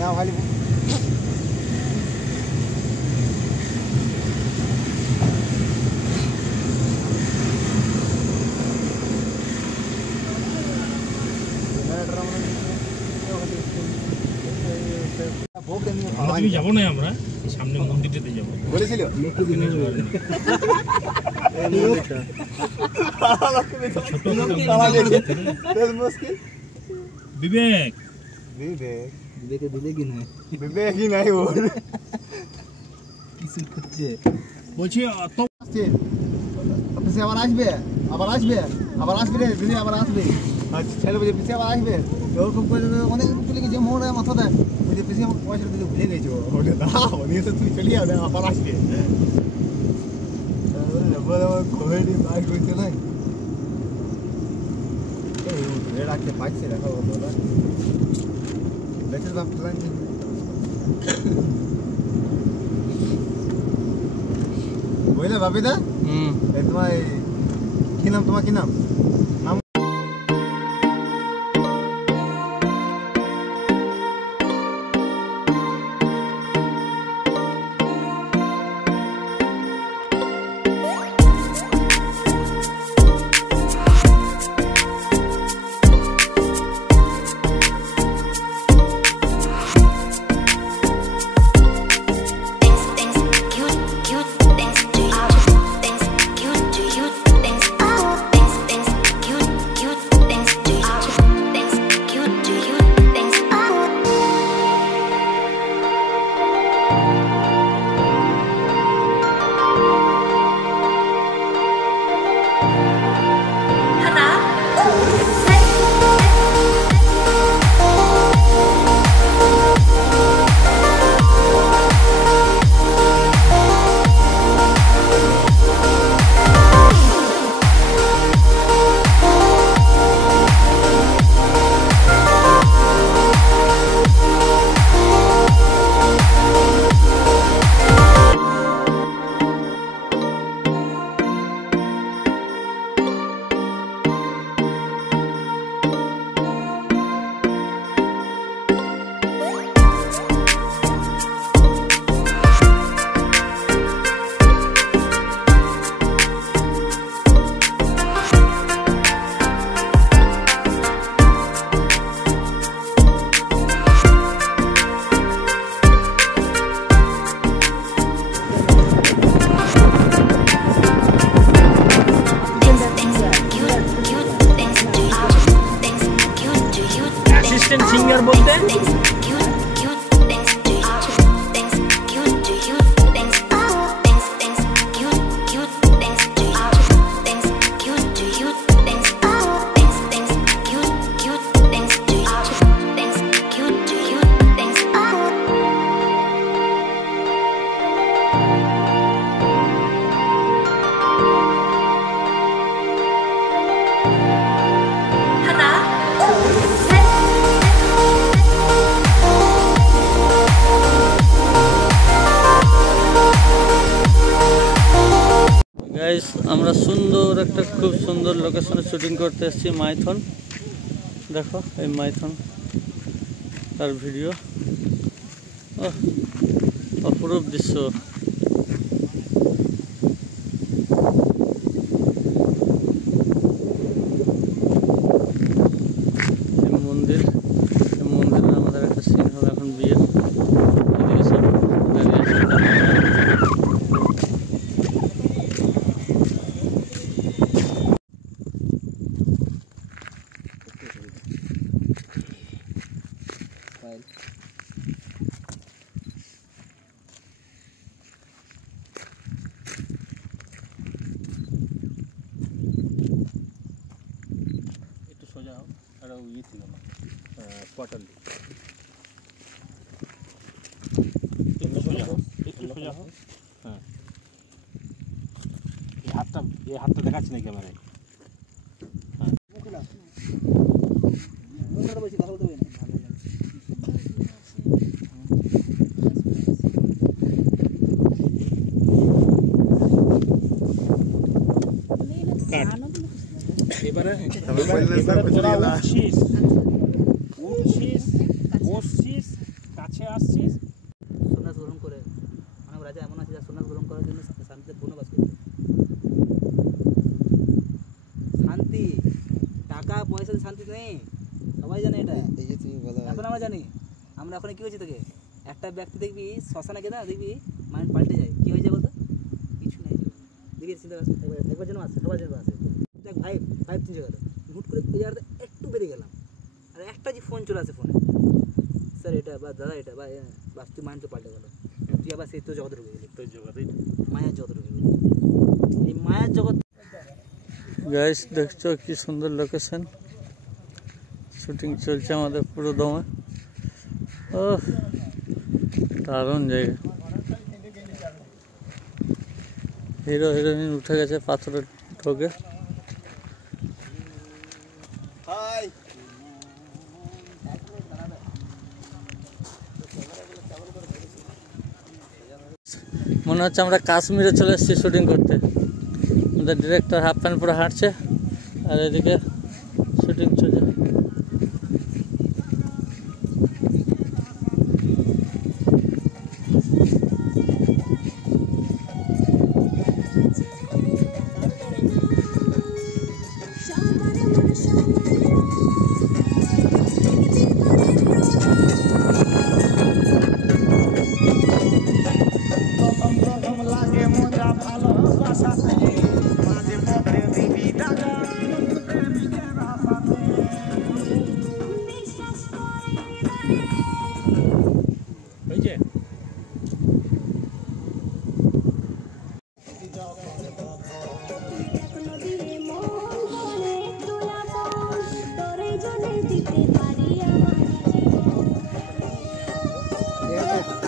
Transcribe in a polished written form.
यहाँ खाली তুমি যাবো না আমরা সামনে মন্দিরটাতে যাবো বলেছিল বিবেক বিবেকে দিলে কি নাই বিবেকই নাই ওর কিছু খুঁজছে বলছি তো পিছিয়ে আবার আসবে রে দিদি আবার আসবে আচ্ছা ছেলে বলে পিছিয়ে আবার আসবে ওরকম করে অনেক চলে গেছে মোড়ে মাথা দেয় বলছে পিছিয়ে আমার পয়সা দিতে ভুলে গেছে ওটা দাও নিয়ে তো তুই চলে যাবে আবার আসবে কমেডি বাইক হয়েছে নাই ধরে রাখতে পারছে দেখো দাদা বেঁচে ভাব প্ল্যান বুঝলে বাপিদা তোমার কি নাম তোমার কি নাম সিঙ্গার বলতে গাইস আমরা সুন্দর একটা খুব সুন্দর লোকেশনে শুটিং করতে এসেছি মাইথন দেখো এই মাইথন তার ভিডিও অপরূপ দৃশ্য মন্দির মন্দিরে আমাদের একটা সিন হবে এখন বিয়ে একটু সোজা হোক আর ইয়ে ছিল না কোয়ার্টার একটু সোজা হোক হ্যাঁ এই হাতটা দেখাচ্ছি না ক্যামেরায় এবারে তোরা উঠছিস বসছিস কাছে আসছিস সন্ন্যাস গ্রহণ করে। অনেক রাজা এমন আছে যা সন্ন্যাস গ্রহণ করার জন্য শান্তিতে বনবাস করে। শান্তি, টাকা পয়সাতে শান্তি নেই, সবাই জানে এটা। এই যে তুমি বলো এখন আমরা জানি, আমরা এখন কি হয়েছে তোকে, একটা ব্যক্তি দেখবি শ্মশানে গেলে দেখবি মাইন্ড পাল্টে যায়। কি হয়ে যায় বলতো? কিছু নেই, দেখবি চিন্তা একবার যেন আসে, সবার যেন আসে। দেখ ভাইব চেঞ্জ হয়ে গেল, হুট করে এই জায়গাতে একটু বেরিয়ে গেলাম, আর একটা যে ফোন চলে আসে, ফোনে স্যার এটা বা দাদা এটা বা বাস, তুই মাইন্ড তো পাল্টে গেল, তুই আবার সেই তোর জগতে ঢুকে গেলি, তোর জগতেই মায়ার জগতে ঢুকে গেলি। এই মায়ার জগৎ গাইস দেখছো কি সুন্দর লোকেশন, শুটিং চলছে আমাদের পুরো দমে। ও দারুণ জায়গা। হিরো হিরোইন উঠে গেছে পাথরের ঢোকে। হাই মনে হচ্ছে আমরা কাশ্মীরে চলে এসেছি শুটিং করতে। আমাদের ডিরেক্টর হাফ প্যান্ট পরে হাঁটছে আর এদিকে শুটিং চলছে। হয়েছে। ঠিক আছে